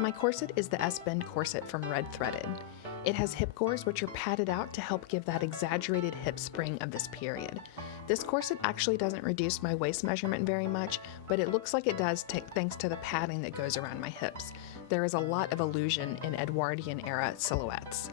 My corset is the S-bend corset from Red Threaded. It has hip gores which are padded out to help give that exaggerated hip spring of this period. This corset actually doesn't reduce my waist measurement very much, but it looks like it does thanks to the padding that goes around my hips. There is a lot of illusion in Edwardian era silhouettes.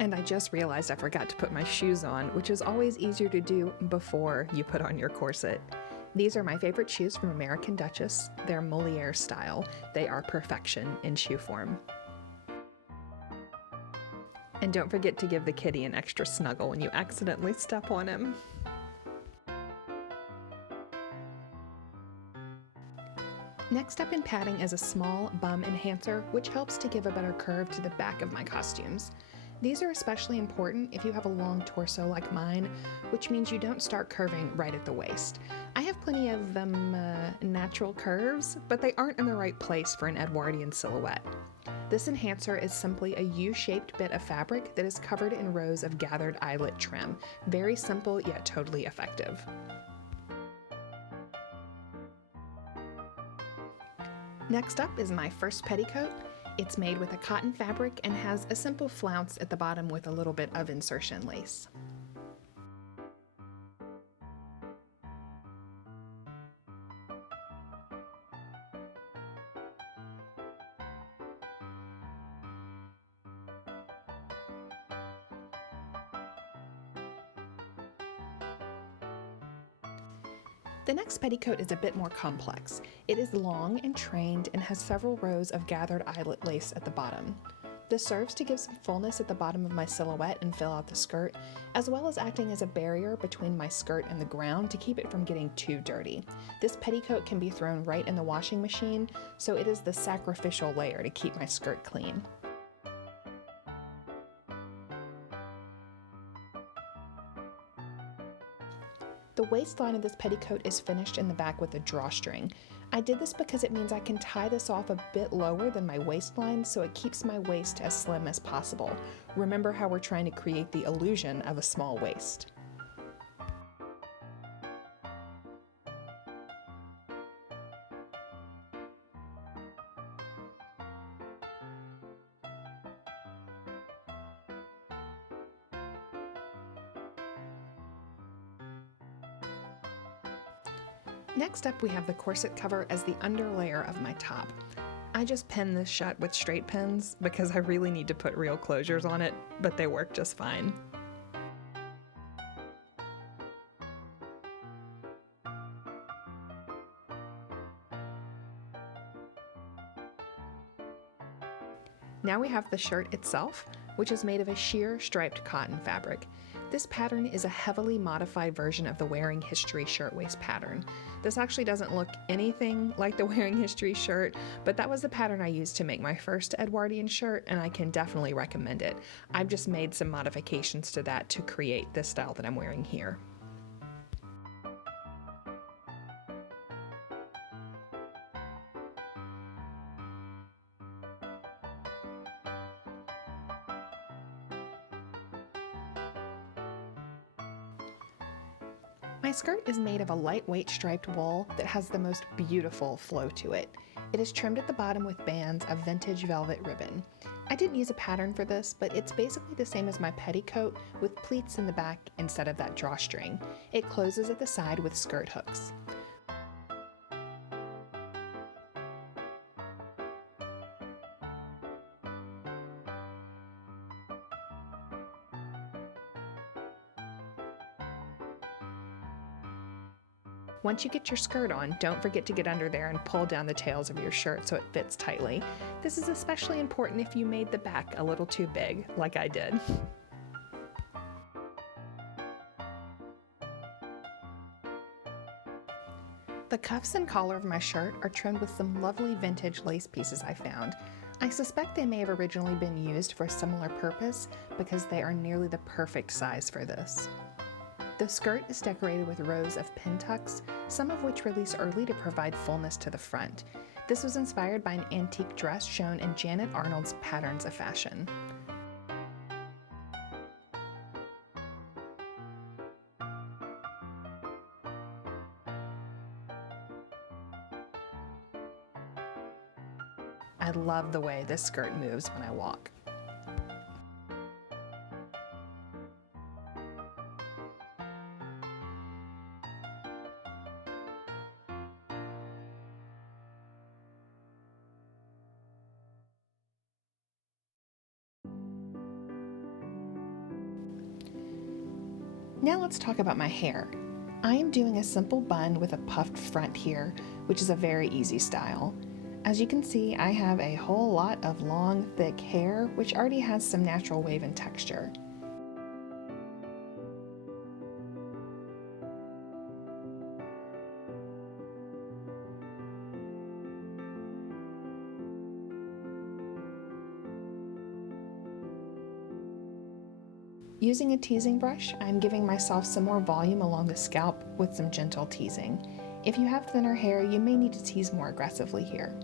And I just realized I forgot to put my shoes on, which is always easier to do before you put on your corset. These are my favorite shoes from American Duchess. They're Moliere style. They are perfection in shoe form. And don't forget to give the kitty an extra snuggle when you accidentally step on him. Next up in padding is a small bum enhancer, which helps to give a better curve to the back of my costumes. These are especially important if you have a long torso like mine, which means you don't start curving right at the waist. I have plenty of natural curves, but they aren't in the right place for an Edwardian silhouette. This enhancer is simply a U-shaped bit of fabric that is covered in rows of gathered eyelet trim. Very simple yet totally effective. Next up is my first petticoat. It's made with a cotton fabric and has a simple flounce at the bottom with a little bit of insertion lace. The next petticoat is a bit more complex. It is long and trained and has several rows of gathered eyelet lace at the bottom. This serves to give some fullness at the bottom of my silhouette and fill out the skirt, as well as acting as a barrier between my skirt and the ground to keep it from getting too dirty. This petticoat can be thrown right in the washing machine, so it is the sacrificial layer to keep my skirt clean. The waistline of this petticoat is finished in the back with a drawstring. I did this because it means I can tie this off a bit lower than my waistline, so it keeps my waist as slim as possible. Remember how we're trying to create the illusion of a small waist. Next up, we have the corset cover as the underlayer of my top. I just pin this shut with straight pins because I really need to put real closures on it, but they work just fine. Now we have the shirt itself, which is made of a sheer striped cotton fabric. This pattern is a heavily modified version of the Wearing History shirtwaist pattern. This actually doesn't look anything like the Wearing History shirt, but that was the pattern I used to make my first Edwardian shirt, and I can definitely recommend it. I've just made some modifications to that to create this style that I'm wearing here. My skirt is made of a lightweight striped wool that has the most beautiful flow to it. It is trimmed at the bottom with bands of vintage velvet ribbon. I didn't use a pattern for this, but it's basically the same as my petticoat with pleats in the back instead of that drawstring. It closes at the side with skirt hooks. Once you get your skirt on, don't forget to get under there and pull down the tails of your shirt so it fits tightly. This is especially important if you made the back a little too big, like I did. The cuffs and collar of my shirt are trimmed with some lovely vintage lace pieces I found. I suspect they may have originally been used for a similar purpose because they are nearly the perfect size for this. The skirt is decorated with rows of pin tucks, some of which release early to provide fullness to the front. This was inspired by an antique dress shown in Janet Arnold's Patterns of Fashion. I love the way this skirt moves when I walk. Now let's talk about my hair. I am doing a simple bun with a puffed front here, which is a very easy style. As you can see, I have a whole lot of long, thick hair, which already has some natural wave and texture. Using a teasing brush, I'm giving myself some more volume along the scalp with some gentle teasing. If you have thinner hair, you may need to tease more aggressively here.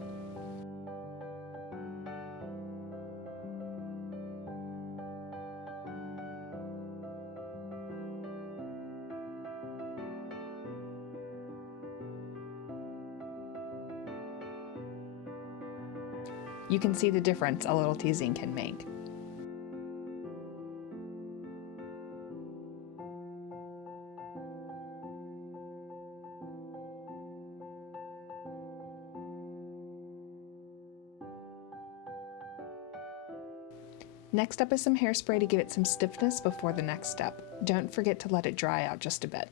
You can see the difference a little teasing can make. Next up is some hairspray to give it some stiffness before the next step. Don't forget to let it dry out just a bit.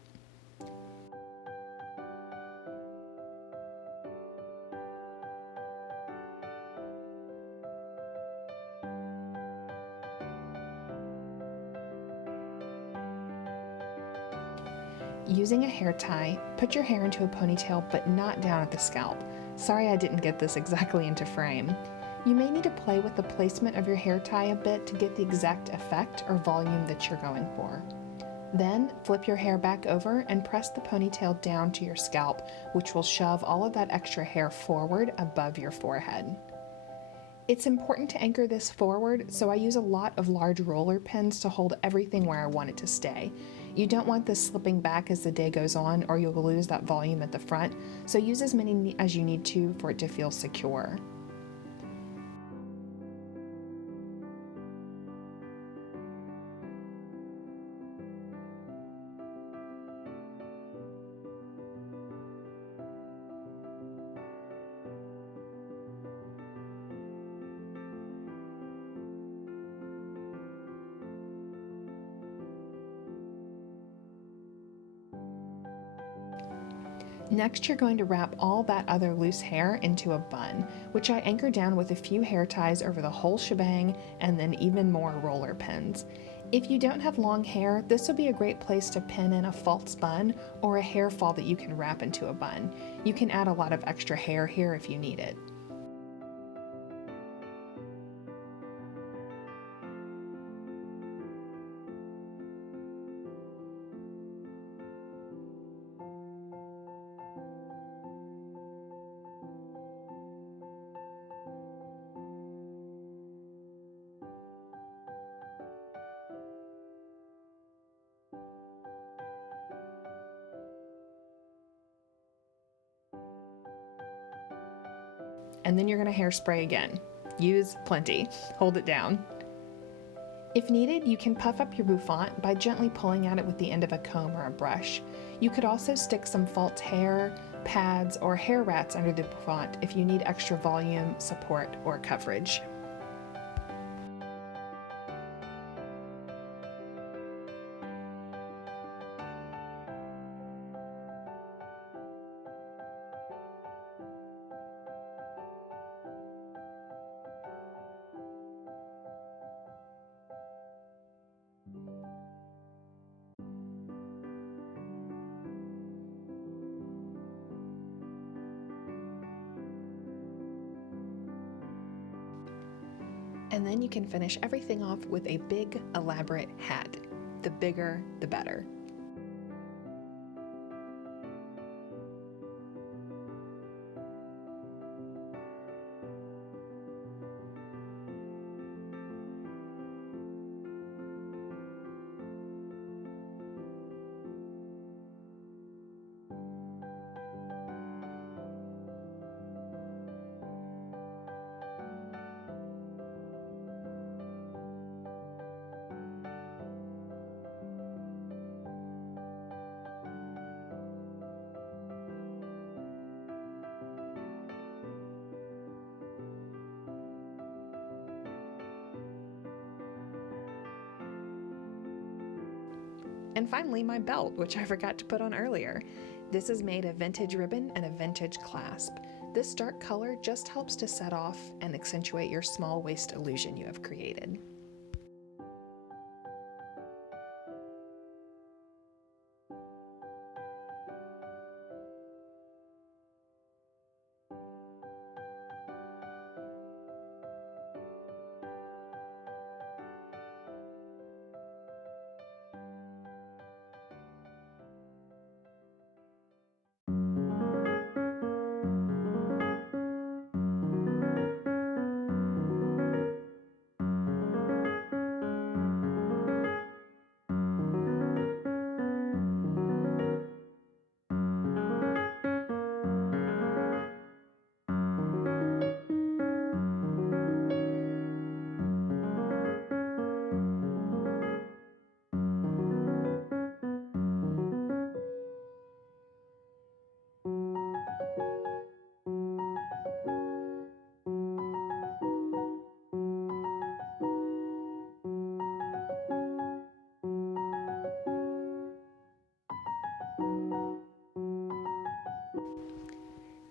Using a hair tie, put your hair into a ponytail but not down at the scalp. Sorry I didn't get this exactly into frame. You may need to play with the placement of your hair tie a bit to get the exact effect or volume that you're going for. Then flip your hair back over and press the ponytail down to your scalp, which will shove all of that extra hair forward above your forehead. It's important to anchor this forward, so I use a lot of large roller pins to hold everything where I want it to stay. You don't want this slipping back as the day goes on or you'll lose that volume at the front, so use as many as you need to for it to feel secure. Next, you're going to wrap all that other loose hair into a bun, which I anchor down with a few hair ties over the whole shebang and then even more roller pins. If you don't have long hair, this will be a great place to pin in a false bun or a hair fall that you can wrap into a bun. You can add a lot of extra hair here if you need it. And then you're going to hairspray again. Use plenty. Hold it down. If needed, you can puff up your bouffant by gently pulling at it with the end of a comb or a brush. You could also stick some false hair, pads, or hair rats under the bouffant if you need extra volume, support, or coverage. And then you can finish everything off with a big, elaborate hat. The bigger, the better. And finally, my belt, which I forgot to put on earlier. This is made of vintage ribbon and a vintage clasp. This dark color just helps to set off and accentuate your small waist illusion you have created.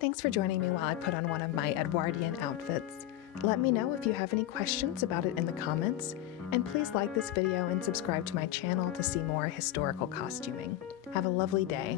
Thanks for joining me while I put on one of my Edwardian outfits. Let me know if you have any questions about it in the comments, and please like this video and subscribe to my channel to see more historical costuming. Have a lovely day.